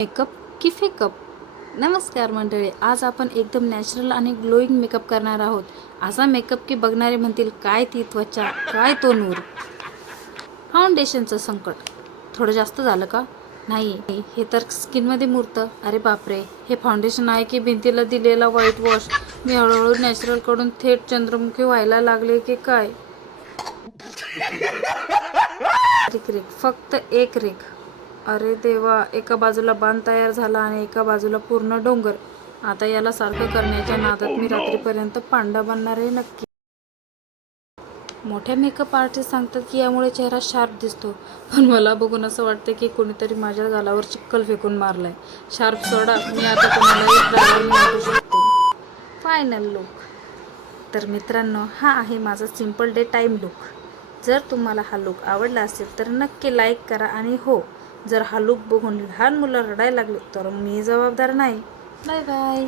Makeup की फेकअप. नमस्कार मंडळी, आज आपण एकदम नॅचरल आणि ग्लोईंग मेकअप करणार आहोत. असा मेकअप की बघणारे म्हणतील काय ती त्वचा, काय तो नूर. फाउंडेशनचं संकट थोडं जास्त झालं का? नाही, हे तर स्किनमध्ये मुरतं. अरे बापरे, हे फाउंडेशन आहे की भिंतीला दिलेला व्हाईट वॉश. मी हळूहळू नॅचरलकडून थेट चंद्रमुखी व्हायला लागले की काय? रेख, फक्त एक रेख. अरे देवा, एका बाजूला बांध तयार झाला आणि एका बाजूला पूर्ण डोंगर. आता याला सारखं करण्याच्या नादात मी रात्रीपर्यंत पांडा बनणार आहे नक्की. मोठ्या मेकअप आर्टिस्ट सांगतात की यामुळे चेहरा शार्प दिसतो, पण मला बघून असं वाटतं की कोणीतरी माझ्या गालावर चिक्कल फेकून मारलाय. शार्प सोडा, मी आता कोणालाही डार्लिंग वाटू शकते. Final look. तर मित्रांनो, हा आहे माझा सिम्पल डे टाईम लुक. जर तुम्हाला हा लुक आवडला असेल तर नक्की लाईक करा. आणि हो, जर हा लुक बघून लहान मुलं रडायला लागले तर मी जबाबदार नाही. Bye bye.